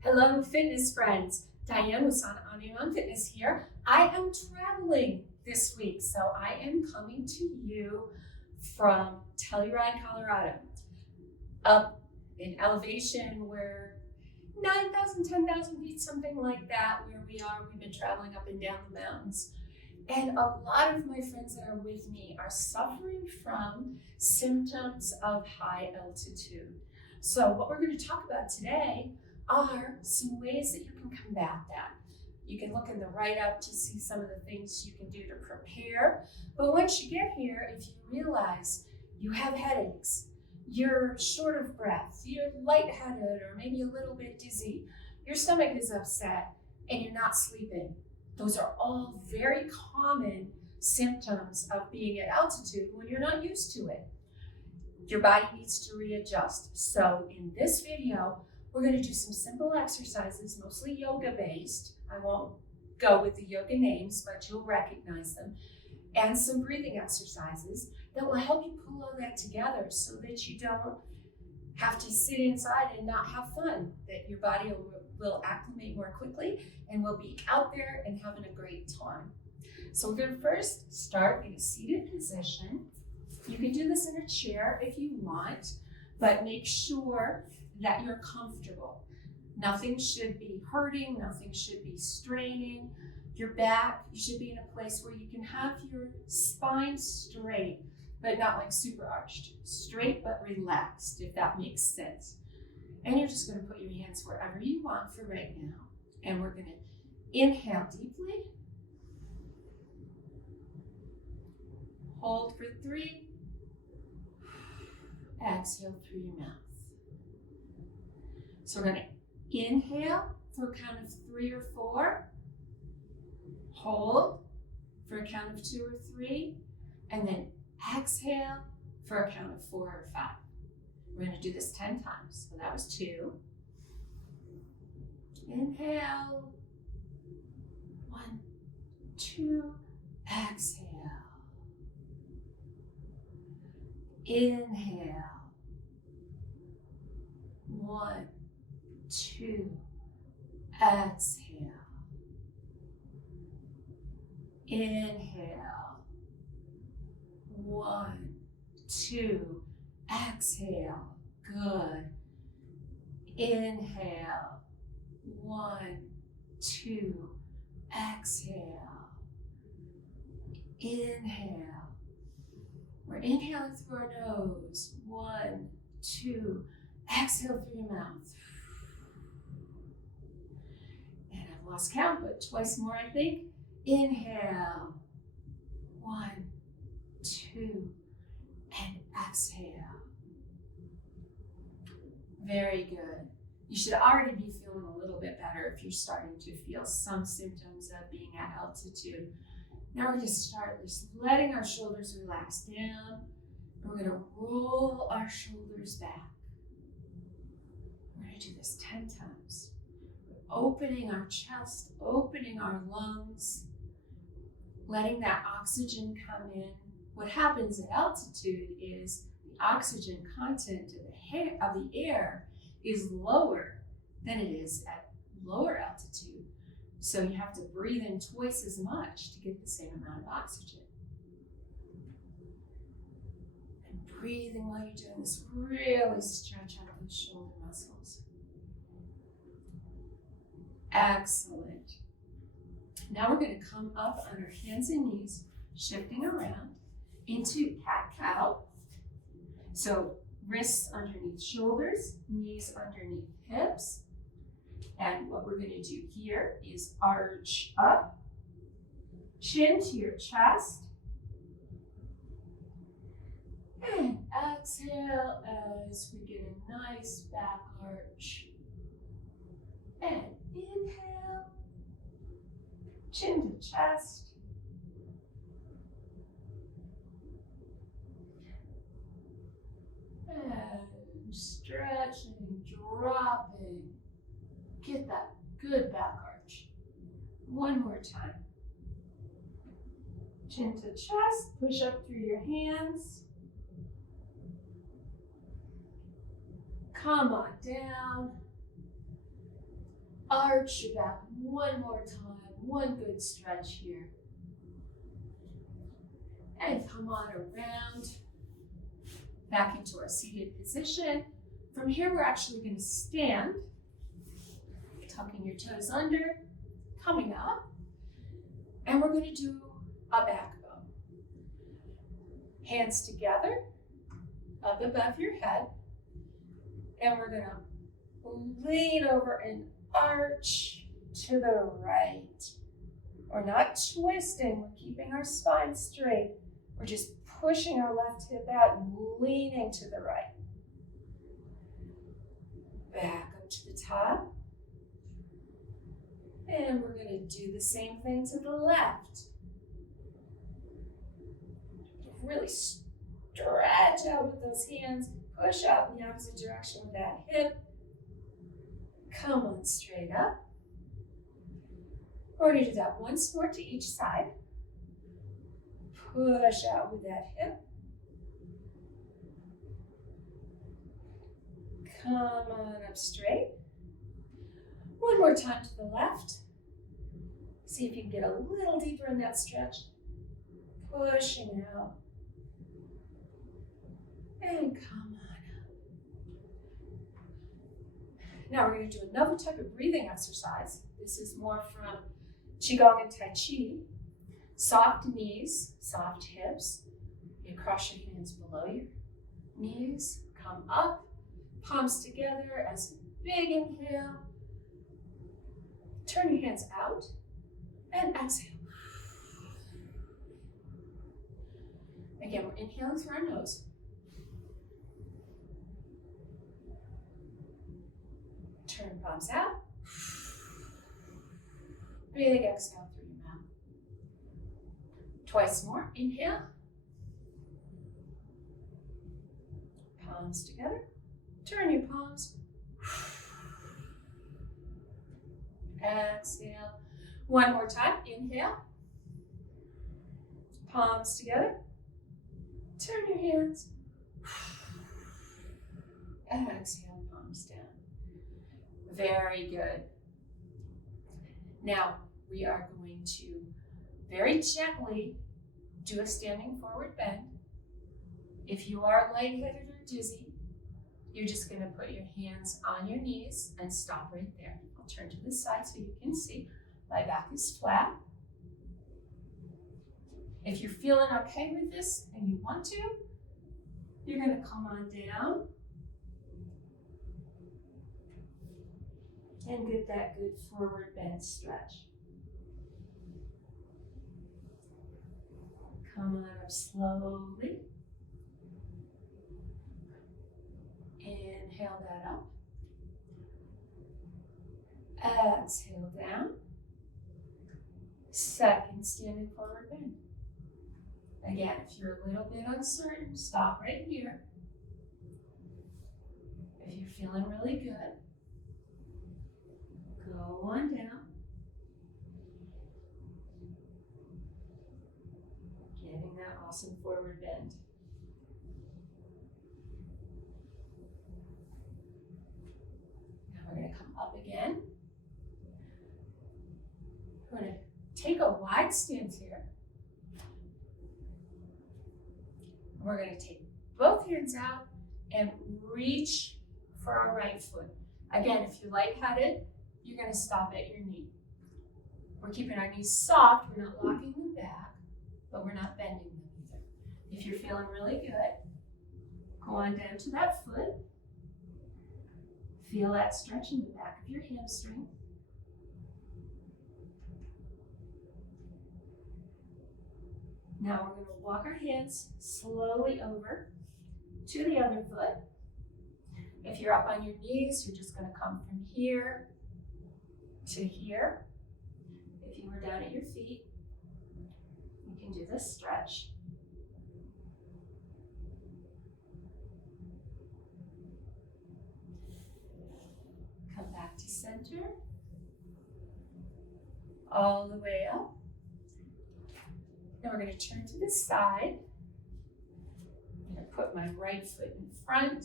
Hello, fitness friends. Diane with Sana On Fitness here. I am traveling this week, so I am coming to you from Telluride, Colorado, up in elevation where 9,000, 10,000 feet, something like that, where we are. We've been traveling up and down the mountains. And a lot of my friends that are with me are suffering from symptoms of high altitude. So what we're going to talk about today are some ways that you can combat that. You can look in the write-up to see some of the things you can do to prepare. But once you get here, if you realize you have headaches, you're short of breath, you're lightheaded or maybe a little bit dizzy, your stomach is upset, and you're not sleeping, those are all very common symptoms of being at altitude when you're not used to it. Your body needs to readjust. So in this video, we're going to do some simple exercises, mostly yoga-based. I won't go with the yoga names, but you'll recognize them. And some breathing exercises that will help you pull all that together so that you don't have to sit inside and not have fun, that your body will acclimate more quickly and will be out there and having a great time. So we're going to first start in a seated position. You can do this in a chair if you want, but make sure that you're comfortable. Nothing should be hurting, nothing should be straining. Your back, you should be in a place where you can have your spine straight, but not like super arched. Straight but relaxed, if that makes sense. And you're just going to put your hands wherever you want for right now. And we're going to inhale deeply. Hold for 3. Exhale through your mouth. So we're going to inhale for a count of 3 or 4. Hold for a count of 2 or 3. And then exhale for a count of 4 or 5. We're going to do this 10 times. So that was 2. Inhale. 1, 2. Exhale. Inhale. 1, 2. Exhale. Inhale. 1, 2. Exhale. Good. Inhale. 1, 2. Exhale. Inhale. We're inhaling through our nose. 1, 2. Exhale through your mouth. And I've lost count, but twice more, I think. Inhale. 1, 2. And exhale. Very good. You should already be feeling a little bit better if you're starting to feel some symptoms of being at altitude. Now we're going to start just letting our shoulders relax down. And we're going to roll our shoulders back. We're going to do this 10 times. Opening our chest, opening our lungs, letting that oxygen come in. What happens at altitude is the oxygen content of the air is lower than it is at lower altitude. So you have to breathe in twice as much to get the same amount of oxygen. And breathing while you're doing this, really stretch out those shoulder muscles. Excellent. Now we're going to come up on our hands and knees, shifting around into cat-cow. So wrists underneath shoulders, knees underneath hips. And what we're going to do here is arch up, chin to your chest, and exhale as we get a nice back arch. And inhale, chin to chest. And stretching, dropping. Get that good back arch. One more time. Chin to chest, push up through your hands. Come on down. Arch your back one more time. One good stretch here. And come on around. Back into our seated position. From here, we're actually going to stand. Tucking your toes under. Coming up. And we're going to do a back bow. Hands together, up above your head. And we're going to lean over and arch to the right. We're not twisting, we're keeping our spine straight. We're just pushing our left hip out and leaning to the right. Back up to the top. And we're going to do the same thing to the left. Really stretch out with those hands. Push out in the opposite direction with that hip. Come on, straight up. We're going to do that once more to each side. Push out with that hip. Come on up straight. One more time to the left. See if you can get a little deeper in that stretch. Pushing out. And come on up. Now we're going to do another type of breathing exercise. This is more from Qigong and Tai Chi. Soft knees, soft hips. You cross your hands below your knees. Come up, palms together as a big inhale. Turn your hands out and exhale. Again, we're inhaling through our nose. Turn palms out. Big exhale through your mouth. Twice more. Inhale. Palms together. Turn your palms. Exhale. One more time. Inhale. Palms together. Turn your hands. Exhale, palms down. Very good. Now, we are going to very gently do a standing forward bend. If you are lightheaded or dizzy, you're just going to put your hands on your knees and stop right there. I'll turn to this side so you can see. My back is flat. If you're feeling okay with this and you want to, you're going to come on down and get that good forward bend stretch. Come on up slowly. Inhale that up. Exhale down. Second standing forward bend. Again, if you're a little bit uncertain, stop right here. If you're feeling really good, go on down. Getting that awesome forward bend. Now we're going to come up again. We're going to take a wide stance here. We're going to take both hands out and reach for our right foot. Again, if you're lightheaded, you're going to stop at your knee. We're keeping our knees soft. We're not locking them back, but we're not bending them either. If you're feeling really good, go on down to that foot. Feel that stretch in the back of your hamstring. Now we're going to walk our hands slowly over to the other foot. If you're up on your knees, you're just going to come from here to here. If you were down at your feet, you can do this stretch. Come back to center. All the way up. Now we're going to turn to the side. I'm going to put my right foot in front,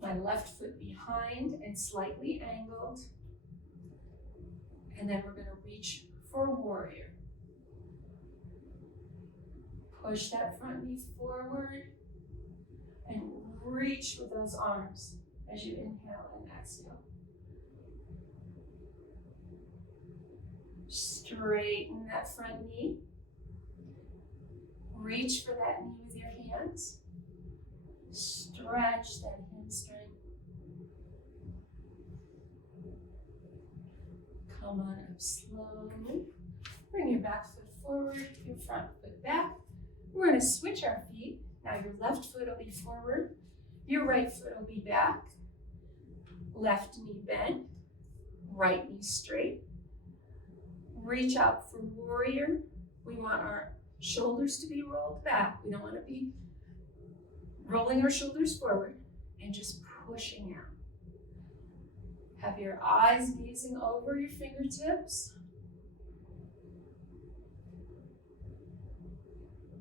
my left foot behind and slightly angled. And then we're going to reach for warrior. Push that front knee forward and reach with those arms as you inhale and exhale. Straighten that front knee. Reach for that knee with your hands. Stretch that hamstring. Come on up slowly. Bring your back foot forward, your front foot back. We're going to switch our feet. Now your left foot will be forward. Your right foot will be back. Left knee bent. Right knee straight. Reach out for warrior. We want our shoulders to be rolled back. We don't want to be rolling our shoulders forward and just pushing out. Have your eyes gazing over your fingertips.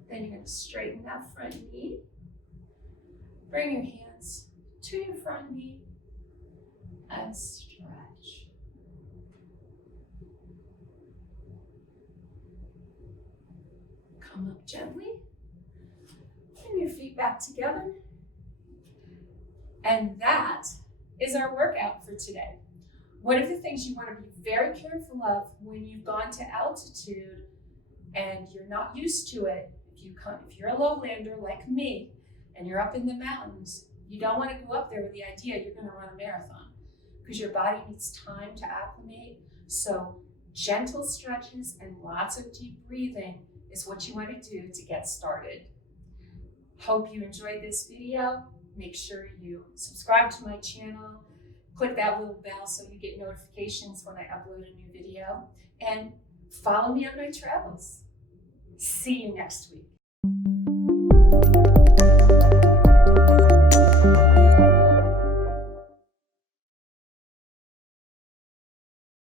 Then you're going to straighten that front knee. Bring your hands to your front knee and stretch. Come up gently. Bring your feet back together. And that is our workout for today. One of the things you want to be very careful of when you've gone to altitude and you're not used to it, if you're a lowlander like me and you're up in the mountains, you don't want to go up there with the idea you're going to run a marathon because your body needs time to acclimate. So gentle stretches and lots of deep breathing is what you want to do to get started. Hope you enjoyed this video. Make sure you subscribe to my channel, click that little bell so you get notifications when I upload a new video, and follow me on my travels. See you next week.